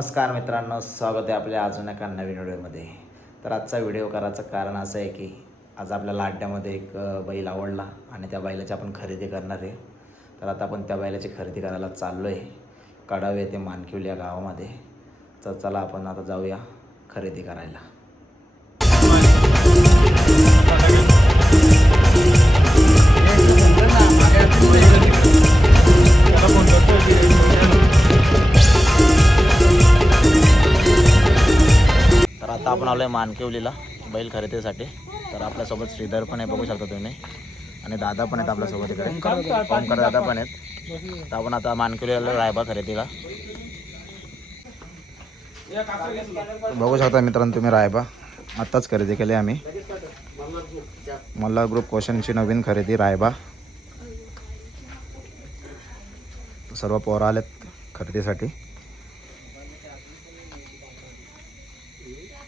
नमस्कार मित्रांनो स्वागत आहे आपल्या अजून एका नवीन व्हिडिओमध्ये. तर आजचा व्हिडिओ करायचं कारण असं आहे की आज आपल्याला अड्ड्यामध्ये एक बैल आवडला आणि त्या बैलाची आपण खरेदी करणार आहे. तर आता आपण त्या बैलाची खरेदी करायला चाललो आहे कडावे ते मानकिवली या गावामध्ये. तर चला आपण आता जाऊया खरेदी करायला. तर आता आपण आलो आहे मानकिवलीला बैल खरेदीसाठी. तर आपल्यासोबत श्रीधर पण आहे बघू शकता तुम्ही. आणि दादा पण आहेत आपल्यासोबत इकडे. ओमकर दादा पण आहेत. तर आपण आता मानकिवलीला रायबा खरेदीला. बघू शकता मित्रांनो तुम्ही रायबा. आत्ताच खरेदी केली आम्ही. मल्हार ग्रुप क्वेश्चनची नवीन खरेदी रायबा. सर्व पोरं आलेत खरेदीसाठी.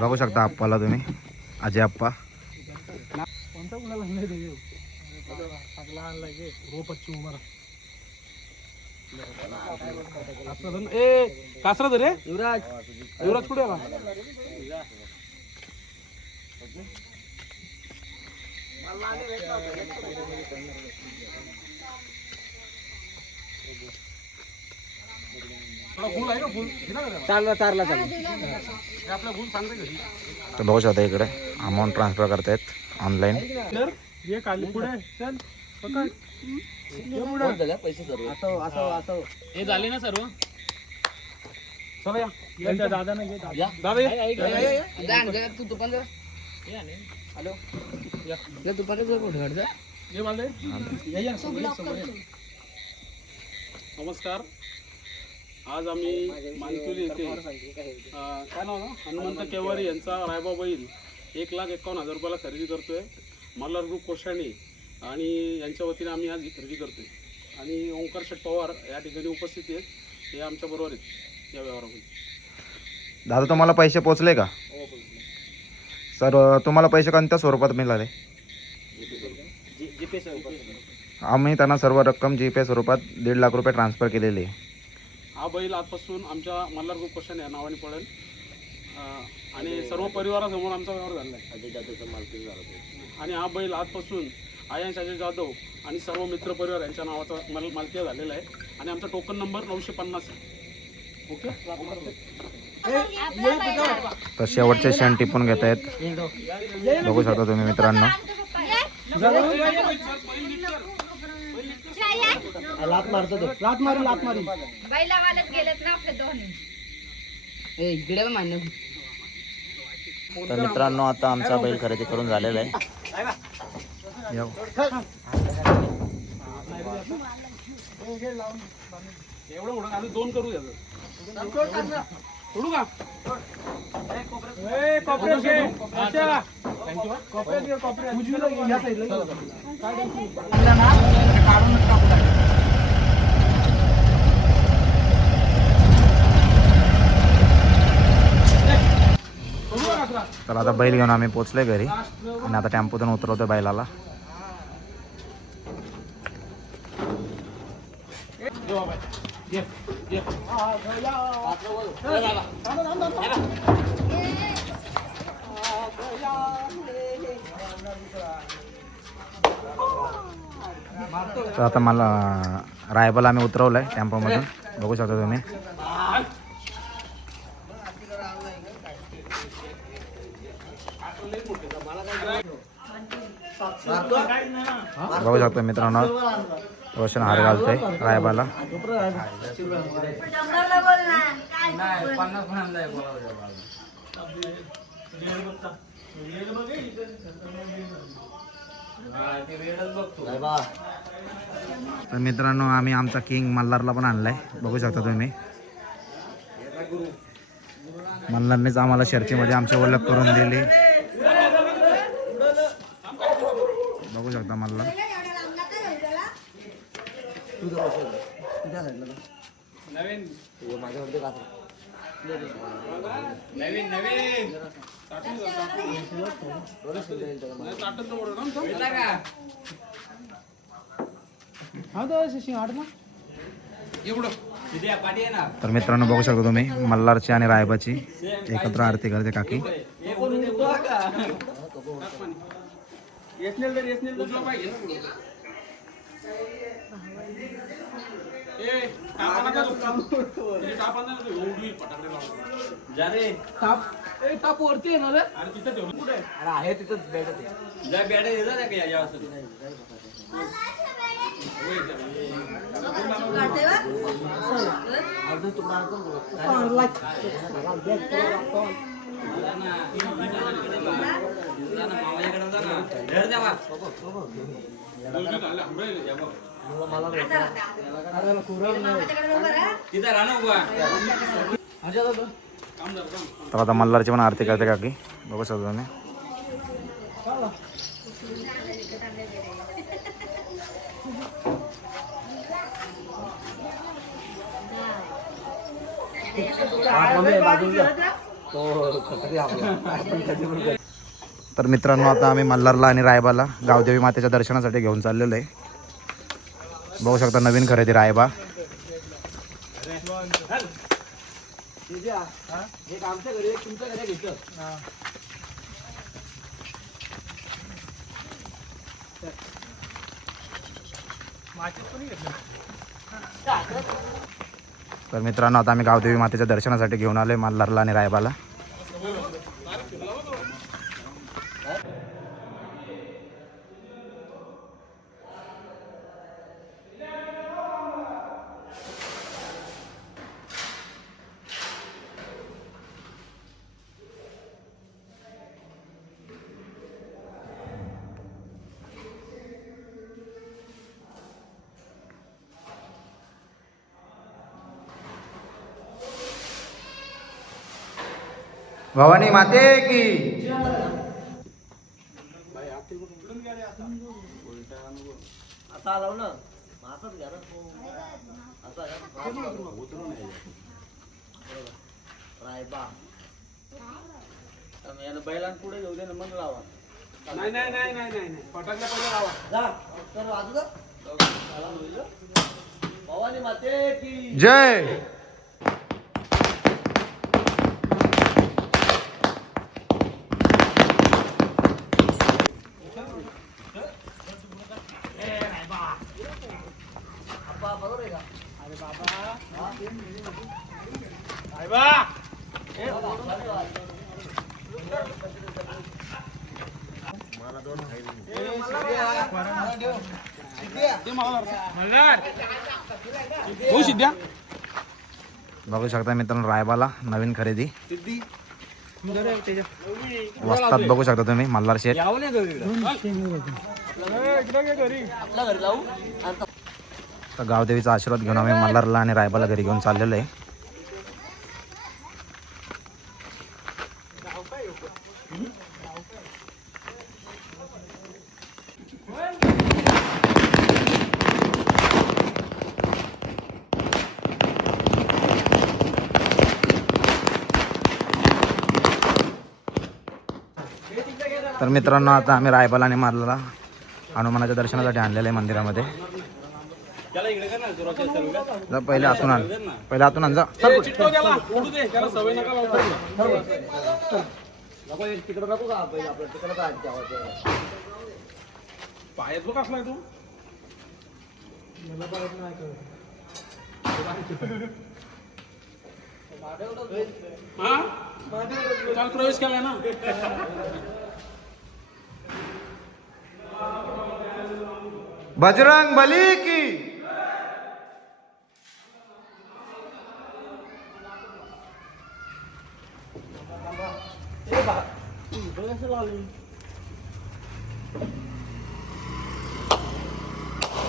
बघू शकता आप्पाला तुम्ही. अजय आप्पा. ए कासरा रे. युवराज युवराज कुठे आहे चालला चारला तर बघू शकता इकडे अमाऊंट ट्रान्सफर करतायत ऑनलाईन हे झाले ना सर्व? दादा. नमस्कार. आज आम्ही मानकुली येथे अं, काय नाव ना? हनुमंत केवारी यांचा रायबा बैल एक लाख एकावन्न हजार रुपयाला खरेदी करतोय. मल्हार ग्रुप कोशाणी आणि यांच्या वतीने आम्ही आज ही खरेदी करतोय. आणि ओंकार शेट पवार या ठिकाणी उपस्थित आहेत. हे आमच्या बरोबर आहेत. या व्यवहारामध्ये. दादा तुम्हाला पैसे पोचले का? सर अ, तुम्हाला पैसे कोणत्या स्वरूपात मिळाले? आम्ही त्यांना सर्व रक्कम जी पे स्वरूपात दीड लाख रुपये ट्रान्सफर केलेली आहे. हा बैल आजपासून आमच्या मल्हार ग्रुप कोशाने या नावाने पडेल आणि सर्व परिवारासमोर आमचा व्यवहार झाला आहे आणि हा बैल आजपासून आयन अजय जाधव आणि सर्व मित्र परिवार यांच्या नावाचा मल मालकी झालेला आहे. आणि आमचा टोकन नंबर नऊशे पन्नास आहे. ओके? तर शेवटचे क्षण टिपून घेत आहेत. बघू शकता तुम्ही मित्रांनो. लात मारतो लात मारी लात मारी. बैला वालत गेलेत ना आपले दोन तर मित्रांनो आता आमचा बैल खरेदी करून झालेला आहे. येऊ. एवढं मोठं आम्ही दोन करू द्यायचं सोडू का ए, कोपऱ्यात. घे. अच्छा. कोपऱ्यात घे, कोपऱ्यात. उजवीला घे, या साईडला घे. काय टेन्शन नाही. आणला ना, ते काढूनच टाकू टाका. सोडू का कासरा? तर आता बैल घेऊन आम्ही पोचलोय घरी. आणि आता टेम्पोतून उतरवतो बैलाला. तर आता मला रायबल आम्ही उतरवलं आहे टेम्पोमधून. बघू शकता तुम्ही. बघू शकतो मित्रांनो रोशन हार घालतोय रायबाला. तर मित्रांनो आम्ही आमचा किंग मल्हारला पण आणलाय. बघू शकता तुम्ही. मल्हारनेच आम्हाला शर्तीमध्ये आमची ओळख करून दिली. बघू शकता मल्हार तर मित्रांनो बघू शकता तुम्ही मल्हारची आणि रायबाची एकत्र आरती करते काकी. उजवा पाय घे ना पुढं. ए, टापा नका लावू. तुझे टापा नाही लावू, एवढी होईल फटाकडे लावून. अरे तिथं ठेव. कुठे? मुलगी घालले, आंबे. काम झालं, काम. तर आता मल्हारची पण आरती करते काकी. बघू शकतो तुम्ही. तर मित्रांनो आता आम्ही मल्हारला आणि रायबाला गावदेवी मातेच्या दर्शनासाठी घेऊन चाललेलो आहे. बघू शकता नवीन खरेदी रायबा. तर मित्रांनो आता आम्ही गावदेवी मातेच्या दर्शनासाठी घेऊन आलोय मल्हारला आणि रायबाला. भवानी माते की। बैलांपुढे घेऊ दे ना मग लावा नाही नाही नाही नाही नाही नाही. फटाकड्या पहिले लावा. जा तर वाजू जा. भवानी माते की। जय अप्पा बरोबर आहे का ते मला मल्हार हो सिद्ध्या बघू शकता मित्रांनो रायबाला नवीन खरेदी. वस्तात बघू शकता तुम्ही मल्हार शेठ. आपल्या घरी जाऊ. आणि तर गावदेवीचा आशीर्वाद घेऊन आम्ही मल्हारला आणि रायबाला घरी घेऊन चाललेलो आहे. तर मित्रांनो आता आम्ही रायबाला आणि मारला हनुमानाच्या दर्शनासाठी आणलेलं आहे मंदिरामध्ये. जा पहिले आतून आण. पहिले आतून आण जा. पायात बघ असलाय तू. हा? काल प्रवेश केलाय ना. बजरंग बली की.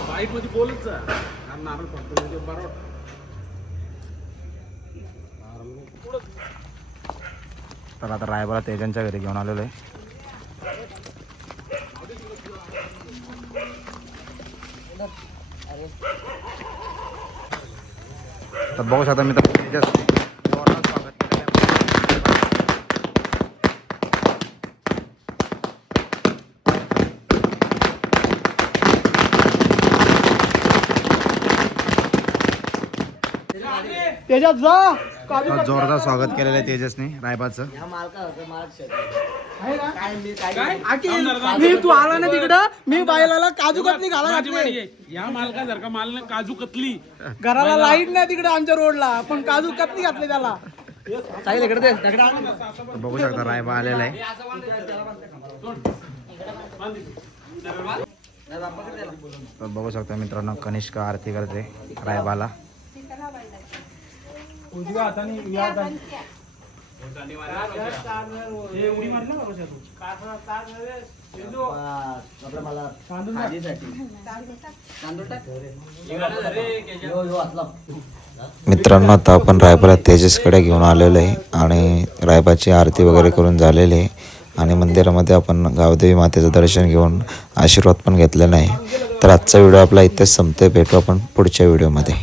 बाईकमध्ये बोलत जा. नारळ फक्त म्हणजे बरं वाटत. तर आता रायबाला तेजांच्या घरी घेऊन आलेलो आहे. तर बघू शकता मी तर तेजस जोरदार स्वागत केलेलं आहे. त्याच्यात जा. जोरदार स्वागत केलेलं आहे तेजसने रायबाचं. ह्या मालका मालक काय मी तू आला ना तिकडं. मी बायलाला काजू कतली घाला माझी घातली वाडी आहे. या मालका जर का मालने काजू कतली घराला लाइट नाही तिकडे आमच्या रोडला. पण काजू कतली घातली त्याला. साहिल इकडे दे. दगड आण. तर बघू शकता रायबा आलेला आहे. तर बघू शकता मित्रांनो कनिष्क आरती करते रायबाला. बस, आपलं मला भाजीसाठी. तांदूळ टाक. यो, यो, आतला. मित्रांनो आता आपण रायबाला तेजसकडे घेऊन आलेलो आहे आणि रायबाची आरती वगैरे करून झालेली आहे. आणि मंदिरामध्ये आपण गावदेवी मातेचं दर्शन घेऊन आशीर्वाद पण घेतलेला आहे. तर आजचा व्हिडिओ आपला इथेच संपतोय. भेटू आपण पुढच्या व्हिडिओमध्ये.